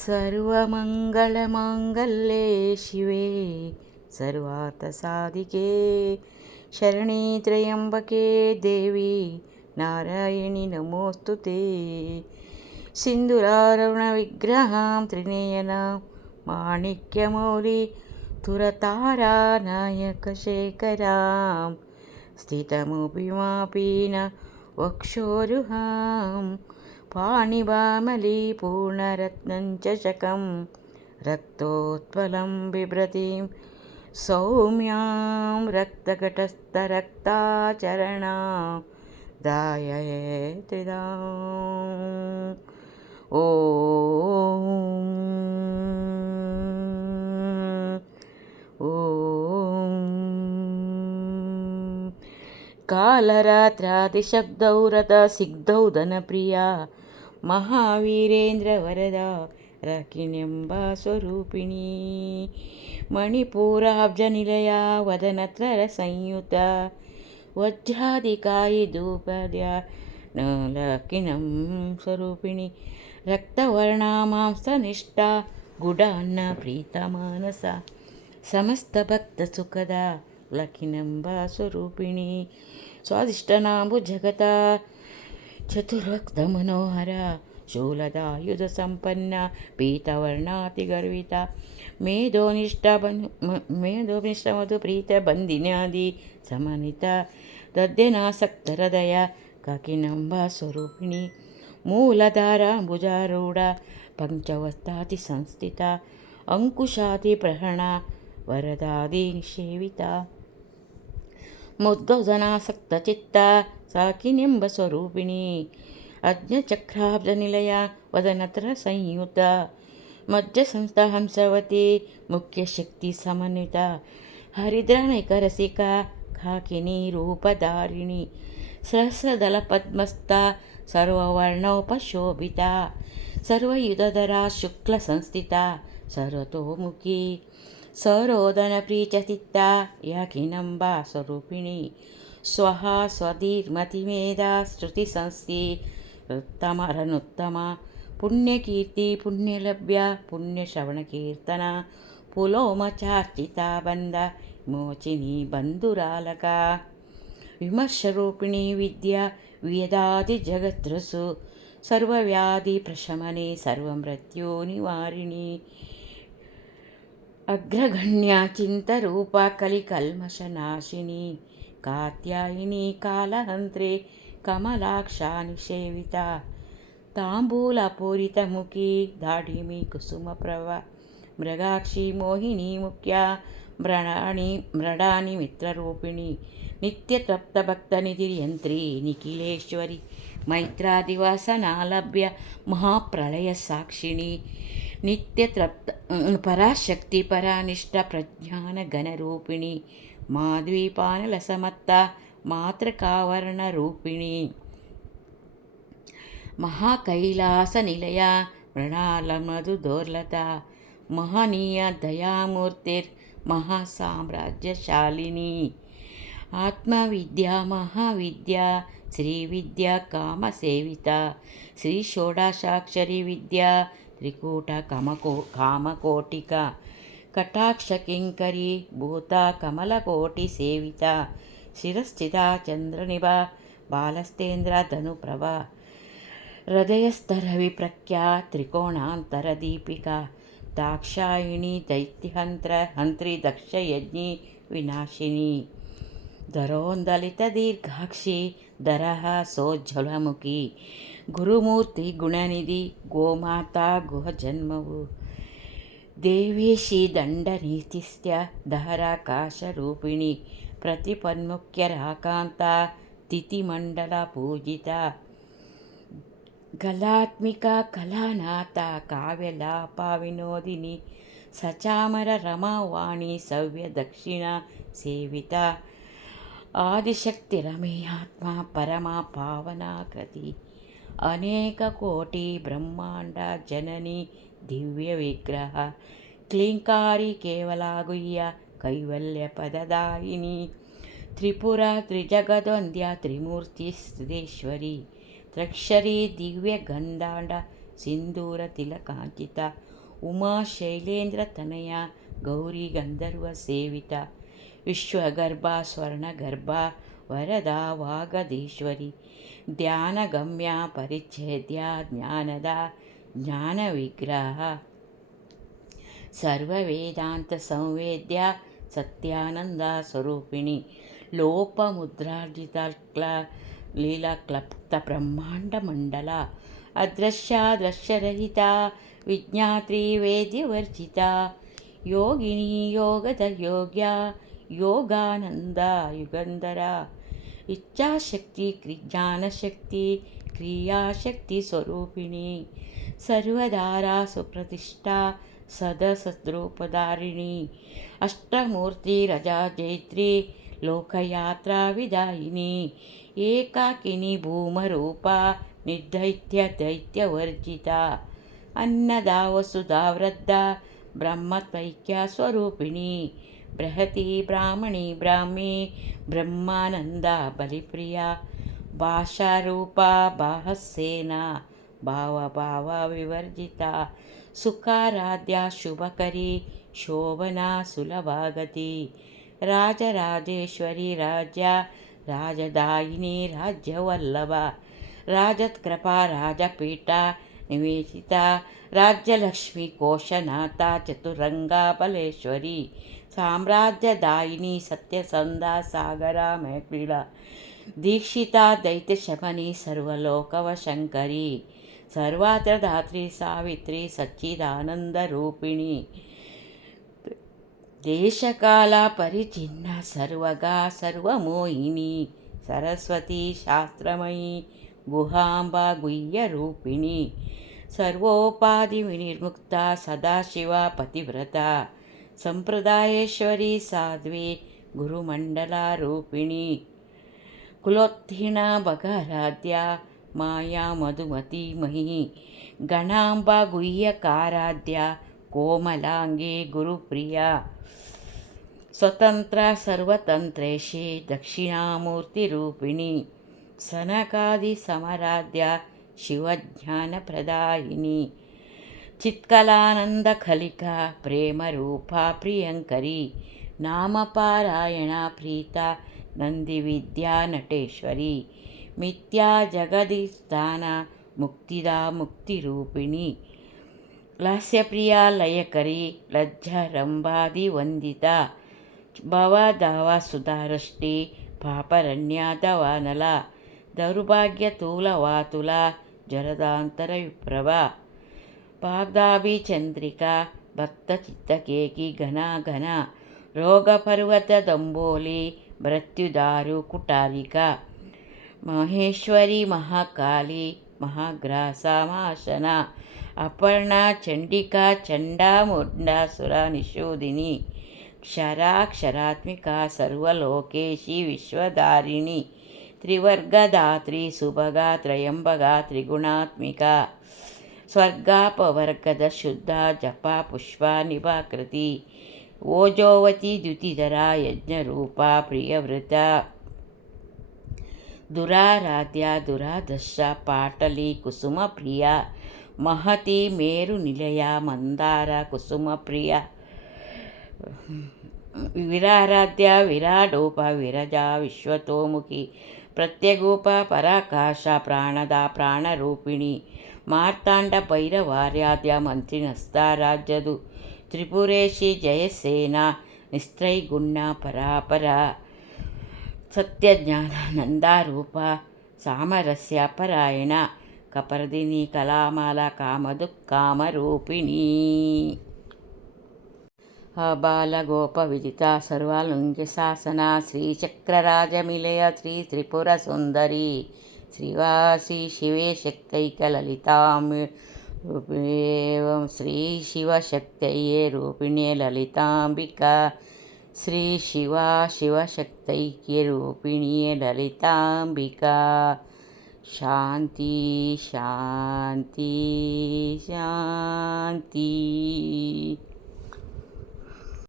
ಸರ್ವಮಂಗಳಮಾಂಗಲ್ಯೆ ಶಿವೆ ಸರ್ವಾರ್ಥಸಾಧಿಕೆ ಶರಣಿ ತ್ರ್ಯಂಬಕೆ ದೇವಿ ನಾರಾಯಣಿ ನಮೋಸ್ತುತೆ. ಸಿಂಧೂರಾರುಣವಿಗ್ರಹಾಂ ತ್ರಿನಯನಾಂ ಮಾಣಿಕ್ಯಮೌಲಿ ತುರತಾರಾನಾಯಕಶೇಖರಾಂ ಸ್ಥಿತಮುಪಿಮಾಪೀನ ವಕ್ಷೋರುಹಾಂ ಪಾಣಿಭಾಮಲೀಪೂರ್ಣರತ್ನಂಚಷಕಂ ರಕ್ತೋತ್ಪಲಂ ಬಿಭ್ರತಿಂ ಸೌಮ್ಯಾಂ ರಕ್ತಘಟಸ್ಥರಕ್ತಾಚರಣಾಂ ದಾಯಯೇತ್ರಿದಾಂ. ಓಂ ಓಂ ಕಾಲರಾತ್ರಾದಿಶಬ್ದೌ ರಥಸಿಗ್ಧೌ ಧನಪ್ರಿಯಾ ಮಹಾವೀರೇಂದ್ರ ವರದಾ ರಾಕಿಣ್ಯಂಬ ಸ್ವರೂಪಿಣಿ ಮಣಿಪೂರಾಬ್ಜನಿಲಯ ವದನತ್ರ ಸಂಯುತ ವಜ್ರಾಧಿಕಾಯಿ ಧೂಪದ್ಯ ಲಕಿನಂ ಸ್ವರೂಪಿಣಿ ರಕ್ತವರ್ಣಾ ಮಾಂಸನಿಷ್ಠಾ ಗುಡಾನ್ನ ಪ್ರೀತಮಾನಸ ಸಮಸ್ತ ಭಕ್ತ ಸುಖದ ಲಕಿನಂಬ ಸ್ವರೂಪಿಣಿ ಸ್ವಾದಿಷ್ಟನಾಂಬು ಜಗತ ಚತುರಕ್ತ ಮನೋಹರ ಶೂಲದಾಯುಧ ಸಂಪನ್ನ ಪೀತವರ್ಣಾತಿಗರ್ವಿತ ಮೇಧೋನಿಷ್ಠ ಮಧು ಪ್ರೀತ ಬಂದಿನಾದಿ ಸಮನಿತ ದದ್ಯನಾಸಕ್ತ ಹೃದಯ ಕಾಕಿನಂಬ ಸ್ವರೂಪಿಣಿ ಮೂಲಧಾರ ಭುಜಾರೂಢ ಪಂಚವಸ್ತಾತಿ ಸಂಸ್ಥಿತ ಅಂಕುಶಾತಿ ಪ್ರಹರಣ ವರದಾದಿ ನಿಷೇವಿತ ಮುದ್ಗೌಧನಾಸಕ್ತ ಚಿತ್ತ ಸಾಕಿನೆಂಬ ಸ್ವರೂಪಿಣಿ ಅಜ್ಞಚಕ್ರಾಬ್ಜ ನಿಲಯ ವದನತ್ರ ಸಂಯುತ ಮಧ್ಯ ಸಂಸ್ಥ ಹಂಸವತಿ ಮುಖ್ಯ ಶಕ್ತಿ ಸಮನ್ವಿತ ಹರಿದ್ರನೈಕರಸಿಕ ಖಾಕಿನಿ ರೂಪಧಾರಿಣಿ ಸಹಸ್ರದಳ ಪದ್ಮಸ್ಥ ಸರ್ವವರ್ಣೋಪಶೋಭಿತ ಸರ್ವಯುಧಧರ ಶುಕ್ಲ ಸಂಸ್ಥಿತ ಸರ್ವತೋಮುಖಿ ಸರೋದನ ಪ್ರೀಚಚಿತ್ತ ಯಾಕಿನಂಬ ಸ್ವರೂಪಿಣಿ ಸ್ವಹ ಸ್ವಧೀರ್ಮತಿಮೇಧ ಶ್ರುತಿ ಸಂಸ್ಥಿ ಉತ್ತಮರನುತ್ತಮ ಪುಣ್ಯಕೀರ್ತಿ ಪುಣ್ಯಲಭ್ಯ ಪುಣ್ಯಶ್ರವಣಕೀರ್ತನ ಪುಲೋಮಚಾರ್ಚಿತ ಬಂಧ ಮೋಚಿನಿ ಬಂಧುರಾಲಕ ವಿಮರ್ಶರೂಪಿಣಿ ವಿದ್ಯಾ ವೇದಾದಿ ಜಗತ್ರಸು ಸರ್ವವ್ಯಾಧಿ ಪ್ರಶಮನೆ ಸರ್ವಮೃತ್ಯು ನಿವಾರಿಣಿ ಅಗ್ರಗಣ್ಯ ಚಿಂತರೂಪ ಕಲಿಕಲ್ಮಷನಾಶಿನಿ ಕಾತ್ಯಾಯಿನಿ ಕಾಲಹಂತ್ರೆ ಕಮಲಾಕ್ಷಾ ನಿಷೇವಿತ ತಾಂಬೂಲಪೂರಿತಮುಖಿ ದಾಢಿಮಿ ಕುಸುಮಪ್ರಭ ಮೃಗಾಕ್ಷಿ ಮೋಹಿನಿ ಮುಖ್ಯ ಮೃಡಾನಿ ಮಿತ್ರರೂಪಿಣಿ ನಿತ್ಯತಪ್ತಭಕ್ತನಿಧಿರ್ಯಂತ್ರಿ ನಿಖಿಲೇಶ್ವರಿ ಮೈತ್ರಾದಿವಾಸನಾಲಭ್ಯ ಮಹಾಪ್ರಳಯ ಸಾಕ್ಷಿಣಿ ನಿತ್ಯತೃಪ್ತ ಪರಾಶಕ್ತಿ ಪರಾನಿಷ್ಠ ಪ್ರಜ್ಞಾನ ಗಣರೂಪಿಣಿ ಮಾಧ್ವೀಪಾನಲಸಮತ್ತ ಮಾತೃಕಾವರ್ಣರೂಪಿಣಿ ಮಹಾಕೈಲಾಸ ನಿಲಯ ಮೃಣಾಲಮಧು ದೋರ್ಲತ ಮಹನೀಯ ದಯಾಮೂರ್ತಿರ್ ಮಹಾಸಾಮ್ರಾಜ್ಯಶಾಲಿನಿ ಆತ್ಮವಿದ್ಯಾ ಮಹಾವಿದ್ಯಾ ಶ್ರೀವಿದ್ಯಾ ಕಾಮಸೇವಿತ ಶ್ರೀ ಷೋಡಶಾಕ್ಷರಿ ವಿದ್ಯಾ ತ್ರಿಕೂಟ ಕಾಮಕೋಟಿಕ ಕಟಾಕ್ಷ ಕಿಂಕರಿ ಭೂತ ಕಮಲಕೋಟಿ ಸೇವಿತ ಶಿರಸ್ಥಿತ ಚಂದ್ರನಿಭ ಬಾಲಸ್ತೇಂದ್ರ ಧನುಪ್ರಭ ಹೃದಯಸ್ಥರ ವಿಪ್ರಖ್ಯಾ ತ್ರಿಕೋಣಾಂತರ ದೀಪಿಕಾ ದಾಕ್ಷಾಯಿಣಿ ದೈತ್ಯಹಂತ್ರ ಹಂತ್ರಿ ದಕ್ಷಯಜ್ಞಿ ವಿನಾಶಿನಿ ಧರೋಂದಲಿತ ದೀರ್ಘಾಕ್ಷಿ ದರಹ ಸೋಜ್ವಲಮುಖಿ ಗುರುಮೂರ್ತಿ ಗುಣನಿಧಿ ಗೋಮಾತಾ ಗುಹಜನ್ಮವು ದೇವೇಶಿ ದಂಡನೀತಿಸ್ತ್ಯ ದಹರಾಕಾಶರೂಪಿಣಿ ಪ್ರತಿಪನ್ಮುಖ್ಯರಾಕಾಂತ ತಿಥಿಮಂಡಲ ಪೂಜಿತ ಗಲಾತ್ಮಿಕ ಕಲಾನಾಥ ಕಾವ್ಯಲಾಪ ವಿನೋದಿನಿ ಸಚಾಮರ ರಮಾವಾಣಿ ಸವ್ಯ ದಕ್ಷಿಣ ಸೇವಿತ ಆದಿಶಕ್ತಿ ರಮೇಯಾತ್ಮ ಪರಮ ಪಾವನಾಕೃತಿ ಅನೇಕ ಕೋಟಿ ಬ್ರಹ್ಮಾಂಡ ಜನನಿ ದಿವ್ಯ ವಿಗ್ರಹ ಕ್ಲೀಂಕಾರಿ ಕೇವಲಾಗುಯ್ಯ ಕೈವಲ್ಯ ಪದದಾಯಿನಿ ತ್ರಿಪುರ ತ್ರಿಜಗದೊಂದ್ಯ ತ್ರಿಮೂರ್ತಿ ಸ್ಥಿತೇಶ್ವರಿ ತ್ರಕ್ಷರಿ ದಿವ್ಯ ಗಂಧಾಂಡ ಸಿಂಧೂರತಿಲಕಾಂಚಿತ ಉಮಾ ಶೈಲೇಂದ್ರತನಯ ಗೌರಿ ಗಂಧರ್ವ ಸೇವಿತ ವಿಶ್ವಗರ್ಭ ಸ್ವರ್ಣಗರ್ಭ ವರದಾ ವಾಗದೀಶ್ವರಿ ಧ್ಯಾನಗಮ್ಯ ಪರಿಚ್ಛೇದ್ಯ ಜ್ಞಾನದ ಜ್ಞಾನವಿಗ್ರಹ ಸರ್ವವೇದಾಂತ ಸಂವೇದ್ಯ ಸತ್ಯಾನಂದ ಸ್ವರೂಪಿಣಿ ಲೋಪಮುದ್ರಾರ್ಜಿತ ಲೀಲಾಕ್ಲಪ್ತ ಬ್ರಹ್ಮಾಂಡ ಮಂಡಲ ಅದೃಶ್ಯಾದೃಶ್ಯರಹಿತ ವಿಜ್ಞಾತ್ರಿ ವೇದ್ಯವರ್ಜಿತ ಯೋಗಿನಿ ಯೋಗದ ಯೋಗ್ಯ ಯೋಗಾನಂದ ಯುಗಂಧರ ಇಚ್ಛಾಶಕ್ತಿ ಜ್ಞಾನಶಕ್ತಿ ಕ್ರಿಯಾಶಕ್ತಿ ಸ್ವರೂಪಿಣಿ ಸರ್ವಧಾರಾ ಸುಪ್ರತಿಷ್ಠಾ ಸದಸದ್ರೂಪಧಾರಿಣಿ ಅಷ್ಟಮೂರ್ತಿ ರಜಾ ಜೈತ್ರಿ ಲೋಕಯಾತ್ರಾ ವಿದಾಯಿನಿ ಏಕಾಕಿನಿ ಭೂಮರೂಪ ನಿರ್ದೈತ್ಯ ದೈತ್ಯವರ್ಜಿತ ಅನ್ನದಾ ವಸುಧಾ ವೃದ್ಧ ಬ್ರಹ್ಮತ್ವೈಕ್ಯ ಸ್ವರೂಪಿಣಿ ಬೃಹತಿ ಬ್ರಾಹ್ಮಣಿ ಬ್ರಾಹ್ಮಿ ಬ್ರಹ್ಮಾನಂದ ಬಲಿಪ್ರಿಯ ಭಾಷಾರೂಪ ಬಾಹಸ್ಸೇನ ಭಾವ ವಿವರ್ಜಿತ ಸುಖಾರಾಧ್ಯ ಶುಭಕರಿ ಶೋಭನಾ ಸುಲಭಾಗತಿ ರಾಜರಾಜೇಶ್ವರಿ ರಾಜ್ಯ ರಾಜದಾಯಿನಿ ರಾಜ್ಯವಲ್ಲಭ ರಾಜತ್ಕೃಪಾ ರಾಜಪೀಠ ನಿವೇಶಿತ ರಾಜ್ಯಲಕ್ಷ್ಮಿ ಕೋಶನಾಥ ಚತುರಂಗ ಬಲೇಶ್ವರಿ ಸಾಮ್ರಾಜ್ಯದಾಯಿನಿ ಸತ್ಯಸಂಧ ಸಾಗರ ಮೈತ್ರಿಳ ದೀಕ್ಷಿತಾ ದೈತ್ಯಶಮನಿ ಸರ್ವಲೋಕವಶಂಕರಿ ಸರ್ವಾತ್ರಧಾತ್ರಿ ಸಾವಿತ್ರಿ ಸಚ್ಚಿದಾನಂದರೂಪಿಣಿ ದೇಶಕಾಲ ಪರಿಚಿನ್ನ ಸರ್ವಗಾ ಸರ್ವಮೋಹಿನಿ ಸರಸ್ವತಿ ಶಾಸ್ತ್ರಮಯಿ ಗುಹಾಂಬ ಗುಹ್ಯರೂಪಿಣಿ ಸರ್ವೋಪಾಧಿ ವಿನಿರ್ಮುಕ್ತ ಸದಾಶಿವ ಪತಿವ್ರತ ಸಂಪ್ರದಾಯೇಶ್ವರಿ ಸಾಧ್ವಿ ಗುರುಮಂಡಲಾರೂಪಿಣಿ ಕುಲೋತ್ಥಿಣ ಭಗಾರಾಧ್ಯ ಮಾಯಾ ಮಧುಮತಿ ಮಹಿ ಗಣಾಂಬ ಗುಹ್ಯಕಾರಾಧ್ಯ ಕೋಮಲಾಂಗಿ ಗುರುಪ್ರಿಯ ಸ್ವತಂತ್ರ ಸರ್ವತಂತ್ರೇಶಿ ದಕ್ಷಿಣಾಮೂರ್ತಿರೂಪಿಣಿ ಸನಕಾದಿ ಸಮರಾಧ್ಯ ಶಿವಜ್ಞಾನಪ್ರದಾಯಿನಿ ಚಿತ್ಕಲಾನಂದ ಖಲಿಕಾ ಪ್ರೇಮರೂಪ ಪ್ರಿಯಂಕರಿ ನಾಮಪಾರಾಯಣ ಪ್ರೀತ ನಂದಿವಿದ್ಯಾ ನಟೇಶ್ವರಿ ಮಿಥ್ಯಾ ಜಗದಿಸ್ಥಾನ ಮುಕ್ತಿದಾ ಮುಕ್ತಿರೂಪಿಣಿ ಲಾಸ್ಯಪ್ರಿಯಾ ಲಯಕರಿ ಲಜ್ಜಾರಂಭಾದಿ ವಂದಿತ ಭವದಾವ ಸುಧಾರಷ್ಟಿ ಪಾಪರಣ್ಯಾದವಾನಲ ದೌರ್ಭಾಗ್ಯ ತೂಲವಾತುಲ ಜರದಾಂತರ ವಿಪ್ರಭ ಪಾಗ್ದಾಭಿ ಚಂದ್ರಿಕಾ ಭಕ್ತಚಿತ್ತಕೇಕಿ ಘನ ಘನ ರೋಗಪರ್ವತ ದಂಬೋಲಿ ಮೃತ್ಯುದಾರು ಕುಟಾರಿಕ ಮಹೇಶ್ವರಿ ಮಹಾಕಾಳಿ ಮಹಾಗ್ರಾಸ ಮಹಾಶನ ಅಪರ್ಣಾ ಚಂಡಿಕಾ ಚಂಡಾಮುಂಡಾಸುರ ನಿಶೋಧಿನಿ ಕ್ಷರಾಕ್ಷರಾತ್ಮಿಕಾ ಸರ್ವಲೋಕೇಶಿ ವಿಶ್ವಧಾರಿಣಿ ತ್ರಿವರ್ಗದಾತ್ರಿ ಸುಭಗಾ ತ್ರಯಂಬಗಾ ತ್ರಿಗುಣಾತ್ಮಿಕಾ ಸ್ವರ್ಗಾಪವರ್ಗದ ಶುದ್ಧ ಜಪ ಪುಷ್ಪ ನಿಭಾಕೃತಿ ಓಜೋವತಿ ದ್ಯುತಿಧರ ಯಜ್ಞರೂಪ ಪ್ರಿಯವೃತ ದುರಾರಾಧ್ಯ ದುರಾದರ್ಶ ಪಾಟಲಿ ಕುಸುಮ ಪ್ರಿಯ ಮಹತಿ ಮೇರು ನಿಲಯ ಮಂದಾರ ಕುಸುಮ ಪ್ರಿಯ ವಿರಾರಾಧ್ಯ ವಿರಾಡೋಪ ವಿರಜಾ ವಿಶ್ವತೋಮುಖಿ ಪ್ರತ್ಯಗೋಪ ಪರಾಕಾಶ ಪ್ರಾಣದ ಪ್ರಾಣರೂಪಿಣಿ ಮಾರ್ತಾಂಡ ಭೈರವಾರ್ಯಾದ್ಯ ಮಂತ್ರಿನಸ್ತ ರಾಜ್ಯದು ತ್ರಿಪುರೇಶಿ ಜಯಸೇನ ನಿಸ್ತ್ರೈಗುಣ್ಯ ಪರಾಪರ ಸತ್ಯಜ್ಞಾನಾನಂದಾರೂಪ ಸಾಮರಸ್ಯ ಪರಾಯಣ ಕಪರ್ದಿನಿ ಕಲಾಮಾಲ ಕಾಮದುಃಖಾಮರೂಪಿಣಿ ಬಾಲಗೋಪವಿದಿತ ಸರ್ವಾಲುಂಗ್ಯ ಶಾಸನ ಶ್ರೀಚಕ್ರರಾಜಮಿಲಯ ಶ್ರೀ ತ್ರಿಪುರ ಸುಂದರಿ ಶ್ರೀವಾಸಿ ಶಿವೇ ಶಕ್ತೈಕಲಲಿತಾಂ ರೂಪಿಣೇವಂ ಶ್ರೀ ಶಿವಶಕ್ತಯೇ ರೂಪಿಣೆ ಲಲಿತಾಂಬಿಕಾ ಶ್ರೀ ಶಿವಶಕ್ತೈಕ್ಯ ರೂಪಿಣಿಯೇ ಲಲಿತಾಂಬಿಕಾ ಶಾಂತಿ ಶಾಂತಿ ಶಾಂತಿ.